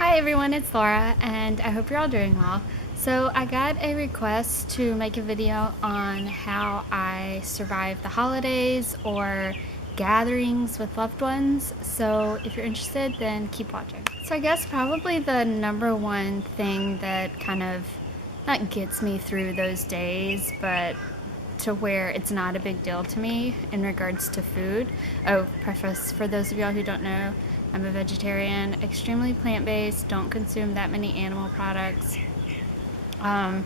Hi everyone, it's Laura and I hope you're all doing well. So I got a request to make a video on how I survive the holidays or gatherings with loved ones. So if you're interested, then keep watching. So I guess probably the number one thing that kind of not gets me through those days, but to where it's not a big deal to me in regards to food. Oh, preface for those of y'all who don't know, I'm a vegetarian, extremely plant-based, don't consume that many animal products. A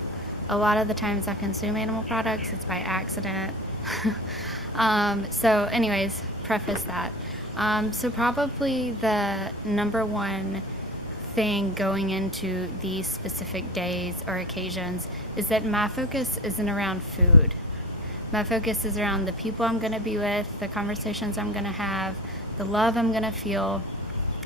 lot of the times I consume animal products, it's by accident. So anyways, preface that. So probably the number one thing going into these specific days or occasions is that my focus isn't around food. My focus is around the people I'm going to be with, the conversations I'm going to have, the love I'm going to feel,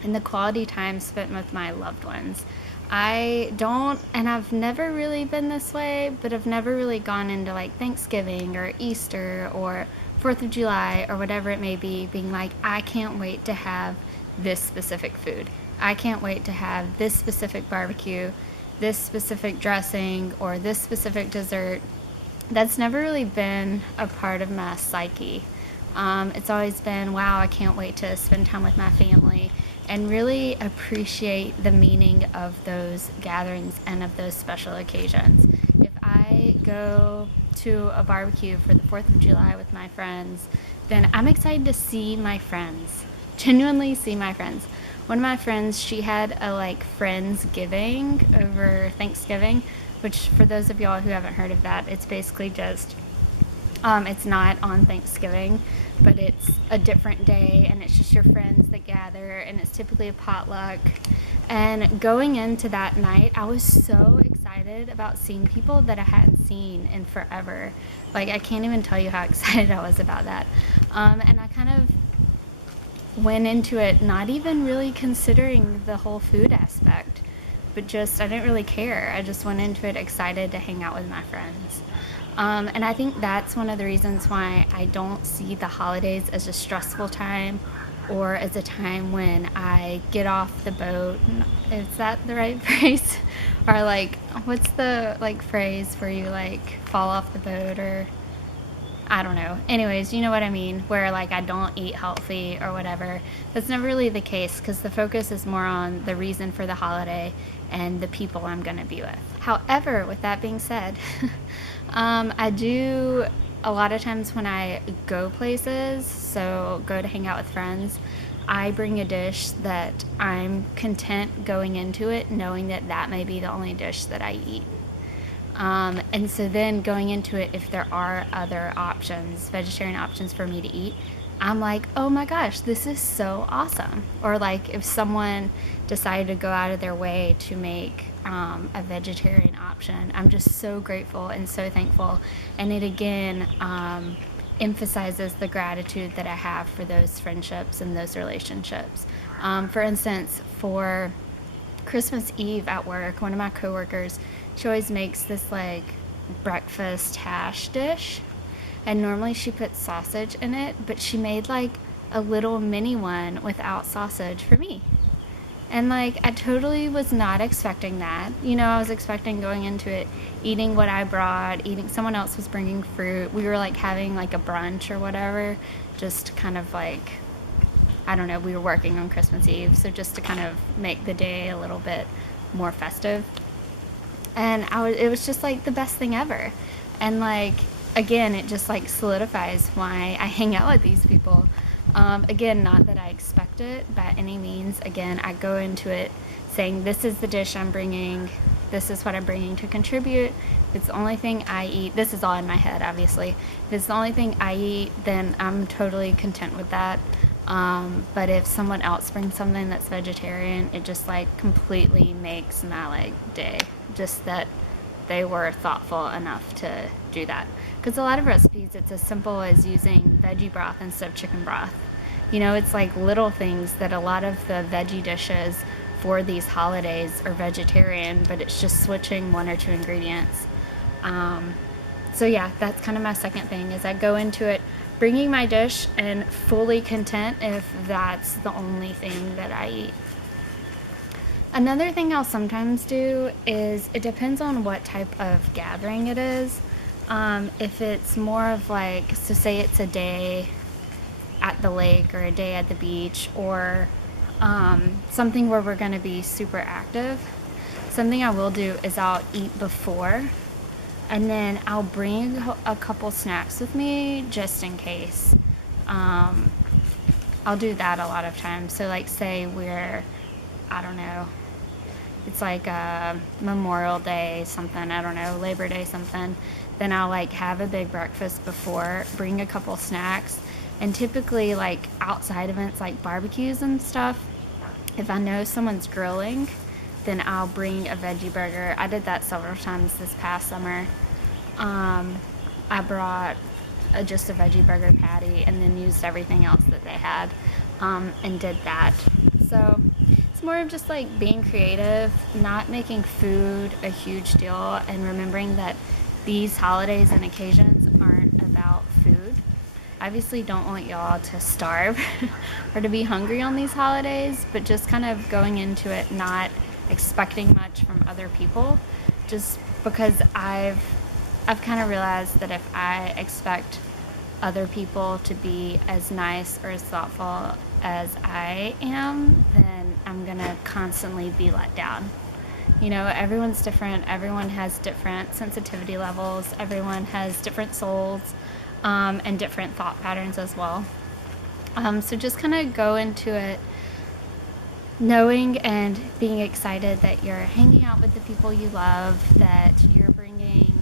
and the quality time spent with my loved ones. I don't, and I've never really been this way, but I've never really gone into like Thanksgiving or Easter or 4th of July or whatever it may be, being like, I can't wait to have this specific food. I can't wait to have this specific barbecue, this specific dressing, or this specific dessert. That's never really been a part of my psyche. It's always been, wow, I can't wait to spend time with my family and really appreciate the meaning of those gatherings and of those special occasions. If I go to a barbecue for the 4th of July with my friends, then I'm excited to see my friends, genuinely see my friends. One of my friends, she had a Friendsgiving over Thanksgiving, which for those of y'all who haven't heard of that, it's basically just, it's not on Thanksgiving, but it's a different day and it's just your friends that gather and it's typically a potluck. And going into that night, I was so excited about seeing people that I hadn't seen in forever. Like, I can't even tell you how excited I was about that. And I kind of went into it not even really considering the whole food aspect, but just, I didn't really care. I just went into it excited to hang out with my friends. And I think that's one of the reasons why I don't see the holidays as a stressful time or as a time when I get off the boat. Is that the right phrase? Or what's the phrase where you fall off the boat, or I don't know. Anyways, you know what I mean, where I don't eat healthy or whatever. That's never really the case because the focus is more on the reason for the holiday and the people I'm going to be with. However, with that being said, I do a lot of times when I go places, so go to hang out with friends, I bring a dish that I'm content going into it knowing that that may be the only dish that I eat. And so then going into it, if there are other options, vegetarian options for me to eat, I'm like, oh my gosh, this is so awesome. Or if someone decided to go out of their way to make a vegetarian option, I'm just so grateful and so thankful. And it again emphasizes the gratitude that I have for those friendships and those relationships. For instance, for Christmas Eve at work, one of my coworkers, she always makes this breakfast hash dish, and normally she puts sausage in it, but she made a little mini one without sausage for me. And I totally was not expecting that. I was expecting going into it, eating what I brought, eating, someone else was bringing fruit. We were having a brunch or whatever, just kind of I don't know, we were working on Christmas Eve, so just to kind of make the day a little bit more festive. And it was just the best thing ever. And again, it just solidifies why I hang out with these people. Again, not that I expect it by any means. Again, I go into it saying, this is the dish I'm bringing, this is what I'm bringing to contribute. If it's the only thing I eat, this is all in my head, obviously. If it's the only thing I eat, then I'm totally content with that. But if someone else brings something that's vegetarian, it just completely makes my day. Just that they were thoughtful enough to do that. Because a lot of recipes, it's as simple as using veggie broth instead of chicken broth. It's little things that a lot of the veggie dishes for these holidays are vegetarian, but it's just switching one or two ingredients. So yeah, that's kind of my second thing, is I go into it bringing my dish and fully content if that's the only thing that I eat. Another thing I'll sometimes do is, it depends on what type of gathering it is. If it's more of like, so say it's a day at the lake or a day at the beach, or something where we're going to be super active, something I will do is I'll eat before, and then I'll bring a couple snacks with me just in case. I'll do that a lot of times. So like, say we're, I don't know, it's like a Memorial Day something, I don't know, Labor Day something, then I'll like have a big breakfast before, bring a couple snacks. And typically, like outside events like barbecues and stuff, if I know someone's grilling, then I'll bring a veggie burger. I did that several times this past summer. I brought just a veggie burger patty and then used everything else that they had, and did that. So it's more of just like being creative, not making food a huge deal, and remembering that these holidays and occasions aren't about food. Obviously don't want y'all to starve or to be hungry on these holidays, but just kind of going into it not expecting much from other people, just because I've kind of realized that if I expect other people to be as nice or as thoughtful as I am, then I'm gonna constantly be let down. You know, everyone's different, everyone has different sensitivity levels, everyone has different souls, and different thought patterns as well. So just kind of go into it knowing and being excited that you're hanging out with the people you love, that you're bringing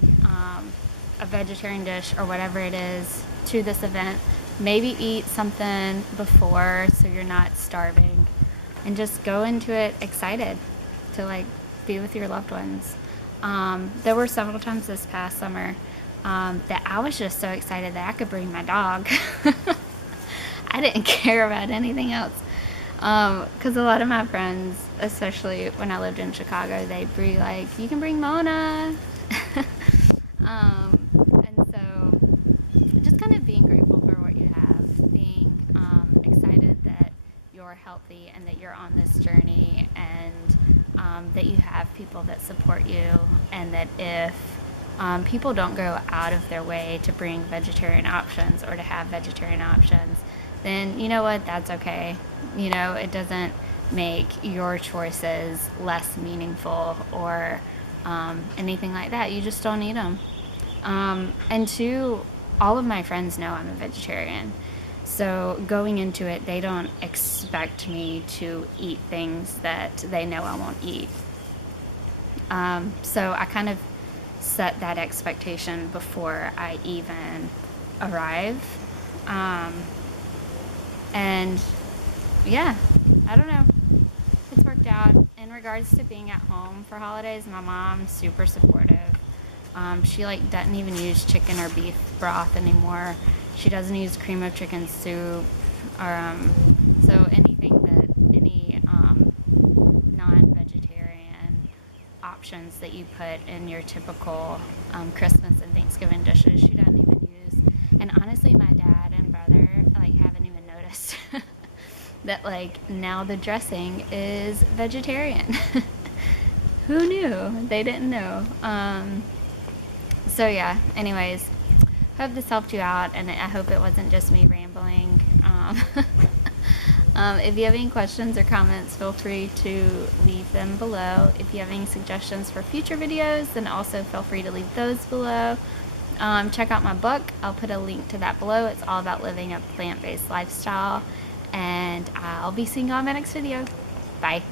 a vegetarian dish or whatever it is to this event. Maybe eat something before so you're not starving, and just go into it excited to like be with your loved ones. There were several times this past summer that I was just so excited that I could bring my dog. I didn't care about anything else. Because a lot of my friends, especially when I lived in Chicago, they'd be like, you can bring Mona. And so just kind of being grateful for what you have, being excited that you're healthy and that you're on this journey, and that you have people that support you, and that if people don't go out of their way to bring vegetarian options or to have vegetarian options, then you know what, that's okay. You know, it doesn't make your choices less meaningful or anything like that. You just don't eat them. And two, all of my friends know I'm a vegetarian. So going into it, they don't expect me to eat things that they know I won't eat. So I kind of set that expectation before I even arrive. And yeah, I don't know. It's worked out. In regards to being at home for holidays, my mom's super supportive. She like doesn't even use chicken or beef broth anymore. She doesn't use cream of chicken soup, or so anything that any non-vegetarian options that you put in your typical Christmas and Thanksgiving dishes, she doesn't even use. And honestly, my dad and brother like haven't even noticed that like now the dressing is vegetarian. Who knew? They didn't know. So yeah, anyways, hope this helped you out, and I hope it wasn't just me rambling. If you have any questions or comments, feel free to leave them below. If you have any suggestions for future videos, then also feel free to leave those below. Check out my book. I'll put a link to that below. It's all about living a plant-based lifestyle, and I'll be seeing you on my next video. Bye.